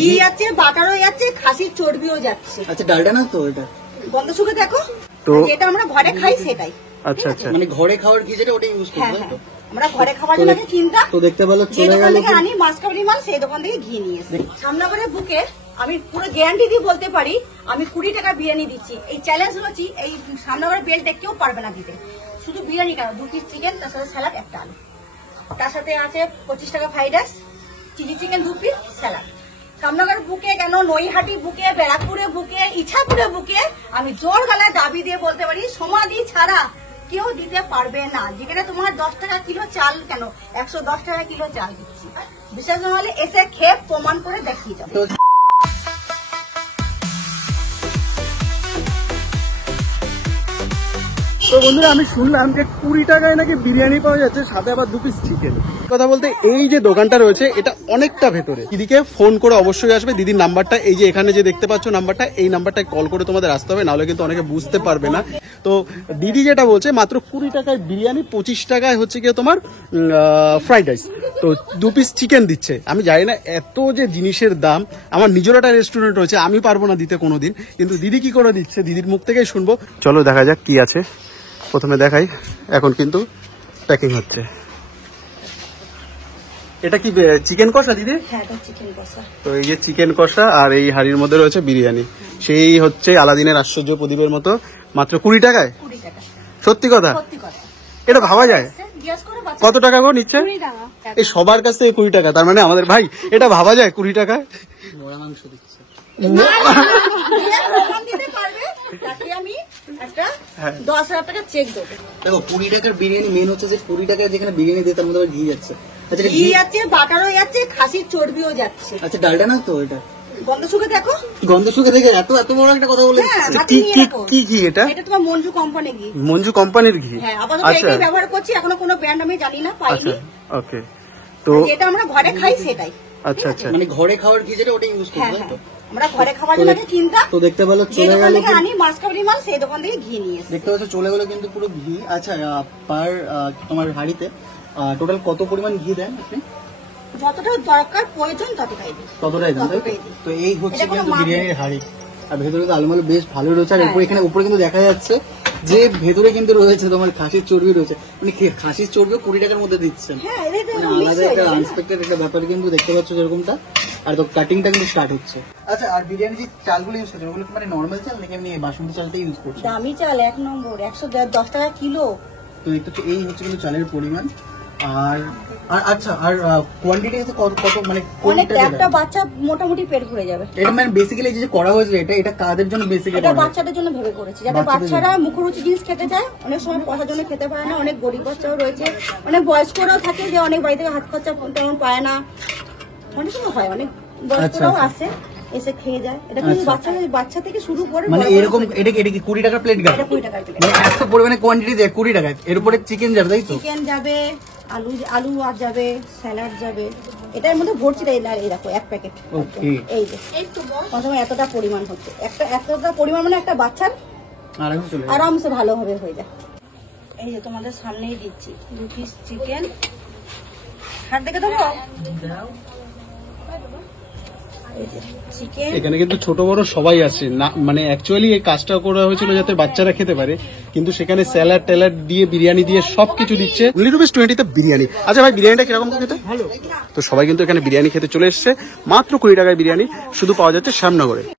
ঘি আছে, বাটারও যাচ্ছে, খাসির চর্বিও যাচ্ছে। আচ্ছা, ডালটা না তো এটা গন্ধ শুকে দেখো, যেটা আমরা ঘরে খাই সেটাই। আচ্ছা আচ্ছা, মানে ঘরে খাওয়ার ঘি যেটা ওটাই ইউজ করব। আমরা ঘরে খাওয়ার জন্য কিনতাম, তো দেখতে পেলো যে দোকান থেকে আনি মাসকাবাড়ি মাল, সেই দোকান থেকে ঘি নিয়ে এসে সামনাবাড়ির বুকে আমি পুরো গ্যারান্টি দিয়ে বলতে পারি, আমি 20 টাকা বিরিয়ানি দিচ্ছি। এই চ্যালেঞ্জ হচ্ছে এই সামনাবাড়ির বেলটা কেউ পারবে না দিতে। শুধু বিরিয়ানি কেন, 2 পিস চিকেন, তার সাথে স্যালাড, একটা আলু, তার সাথে আছে 25 টাকা fried rice, chilli chicken 2 piece, salad. সামনাবাড়ির বুকে কেন, নৈহাটি বুকে, ব্যারাকপুরের বুকে, ইছাপুরের বুকে আমি জোর গলায় দাবি দিয়ে বলতে পারি, সমাধি ছাড়া কেউ দিতে পারবে না। যেখানে তোমার 10 টাকা কিলো চাল, কেন 110 টাকা কিলো চাল দিচ্ছি। বিশ্বাস না হলে এসে খেয়ে প্রমাণ করে দেখিয়ে যাবে। তো বন্ধুরা, আমি শুনলাম যে 20 টাকায় নাকি বিরিয়ানি পাওয়া যাচ্ছে, সাথে আবার 2 পিস চিকেন। কথা বলতে এই যে দোকানটা রয়েছে এটা অনেকটা ভেতরে। দিদিকে ফোন করে অবশ্যই আসবে। দিদির নাম্বারটা এই যে এখানে যে দেখতে পাচ্ছ নাম্বারটা, এই নাম্বারটায় কল করে তোমাদের আসতে হবে, নাহলে কিন্তু অনেকে বুঝতে পারবে না। তো দিদি যেটা বলছে, মাত্র 20 টাকায় বিরিয়ানি, 25 টাকায় হচ্ছে গিয়ে তোমার ফ্রাইড রাইস, তো 2 পিস চিকেন দিচ্ছে। আমি জানি না এত যে জিনিসের দাম, আমার নিজের একটা রেস্টুরেন্ট রয়েছে, আমি পারবো না দিতে কোনোদিন, কিন্তু দিদি কি করে দিচ্ছে দিদির মুখ থেকেই শুনবো। চলো দেখা যাক কি আছে। প্রথমে দেখাই, এখন কিন্তু প্যাকিং হচ্ছে। এটা কি চিকেন কষা দিদি? হ্যাঁ, এটা চিকেন কষা। তো এই যে চিকেন কষা, আর এই হাড়ির মধ্যে রয়েছে বিরিয়ানি। সেই হচ্ছে আলাদিনের আশ্চর্য প্রদীপের মতো, মাত্র 20 টাকায়। 20 টাকা। সত্যি কথা? সত্যি কথা। এটা ভাবা যায়? কত টাকা গো নিচ্ছে? 20 টাকা। এই সবার কাছ থেকে 20 টাকা, তার মানে আমাদের ভাই, এটা ভাবা যায় 20 টাকায়? মোড়া মাংস দিচ্ছে। প্রমাণ দিতে পারবে তাকে আমি একটা 10,000 টাকা চেক দেবো। দেখো, 20 টাকার বিরিয়ানি মেন হচ্ছে যে 20 টাকায় যেখানে বিরিয়ানি দিয়ে তার মধ্যে আবার ঘি যাচ্ছে। আচ্ছা, ঘি যাচ্ছে, বাটারও যাচ্ছে, খাসির চর্বিও যাচ্ছে। আচ্ছা, ডালটা না তো এটা? গন্ধ শুকে দেখো, গন্ধ শুকে দেখে এত বড় একটা কথা বলে হ্যাঁ, দিচ্ছে। হাতে নিয়ে রাখো। কি ঘি এটা? এটা তোমার মঞ্জু কোম্পানি ঘি। মঞ্জু কোম্পানির ঘি? হ্যাঁ, আপাতত আচ্ছা এটাই ব্যবহার করছি, এখনো কোনো ব্র্যান্ড আমি জানি না, পাইনি। ওকে, তো যেটা আমরা ঘরে খাই সেটাই। আচ্ছা আচ্ছা, মানে ঘরে খাওয়ার ঘি যেটা ওটাই ইউজ হ্যাঁ, করবো। হ্যাঁ, আমরা ঘরে খাওয়ার জন্য কিনতাম, তো দেখতে পেলো যে চলে দোকান গেল, থেকে আনি মাসকাবাড়ি মাল, সেই দোকান থেকে ঘি নিয়ে এসে। দেখতে পাচ্ছ চলে গেলো কিন্তু পুরো ঘি। আচ্ছা, পার তোমার হাঁড়িতে টোটাল কত পরিমাণ ঘি দেন আপনি? যতটা দরকার প্রয়োজন ততটাই দিই। ততটাই দেন, তাই তো? ততটাই দিই। তো এই হচ্ছে এটা কোনো কিন্তু মাপ বিরিয়ানির হাঁড়ি, আর ভেতরে কিন্তু আলুমালু বেশ ভালো রয়েছে। আর হ্যাঁ। এখানে উপরে কিন্তু দেখা যাচ্ছে যে ভেতরে কিন্তু রয়েছে তোমার খাসির চর্বি রয়েছে। মানে খাসির চর্বিও 20 টাকার মধ্যে দিচ্ছেন। হ্যাঁ, এটাই তো মানে mix আলাদা হয়ে একটা যাবে না? আনএক্সপেক্টেড একটা ব্যাপার কিন্তু দেখতে পাচ্ছ যেরকমটা। আর তো কাটিংটা কিন্তু স্টার্ট হচ্ছে। আচ্ছা, আর বিরিয়ানি যে চালগুলো ইউজ করছেন ওগুলো কি মানে নর্মাল চাল নাকি এমনি বাসমতি চালটাই ইউজ করছেন? দামি চাল 1 নম্বর, 110 টাকা কিলো। তো এই হচ্ছে কিন্তু চালের পরিমাণ। আর আচ্ছা, আর কোয়ান্টিটি কত মানে অনেক, কোনটা একটা বাচ্চা মোটামুটি পেট ভরে যাবে। এটা মানে বেসিক্যালি যে করা হয়েছে এটা কাদের জন্য বেসিক্যালি এটা করা হয়েছে? বাচ্চাদের জন্য ভেবে করেছি, যাতে বাচ্চারা মুখরুচি জিনিস খেতে চায়। অনেক সময় পয়সার জন্য খেতে পারে না, অনেক গরিব বাচ্চাও রয়েছে, অনেক বয়স্করাও থাকে যে অনেক বাড়ি থেকে হাত খরচা তেমন পায় না, অনেক সময় হয়, অনেক বয়স্করাও আসে, এসে খেয়ে যায়। এটা কিন্তু বাচ্চা থেকে শুরু করে মানে এরকম এটা কি 20 টাকা প্লেট গাড়ি? এটা 20 টাকার প্লেট। মানে এত পরিমাণে কোয়ান্টিটি দেয় 20 টাকায়। এর উপরে চিকেন যাবে, তাই তো? চিকেন যাবে, আলু আর যাবে, স্যালাড যাবে। এটার মধ্যে ভর্তি এই দেখো 1 প্যাকেট। ওকে, এই যে প্রথমে এতটা পরিমাণ হচ্ছে, এতটা পরিমাণ মানে একটা বাচ্চার আরামসে ভালোভাবে হয়ে যায়। এই যে তোমাদের সামনেই দিচ্ছি 2 পিস চিকেন। হাত দেখে দেবো? এখানে কিন্তু ছোট বড় সবাই আসে না, মানে অ্যাকচুয়ালি এই কাজটা করা হয়েছিল যাতে বাচ্চারা খেতে পারে, কিন্তু সেখানে স্যালাড ট্যালাড দিয়ে বিরিয়ানি দিয়ে সবকিছু দিচ্ছে। অনলি রুপিস 20 তে বিরিয়ানি। আচ্ছা ভাই, বিরিয়ানিটা কিরকম খেতে? ভালো। তো সবাই কিন্তু এখানে বিরিয়ানি খেতে চলে এসছে, মাত্র 20 টাকায় বিরিয়ানি শুধু পাওয়া যাচ্ছে শ্যামনগরে।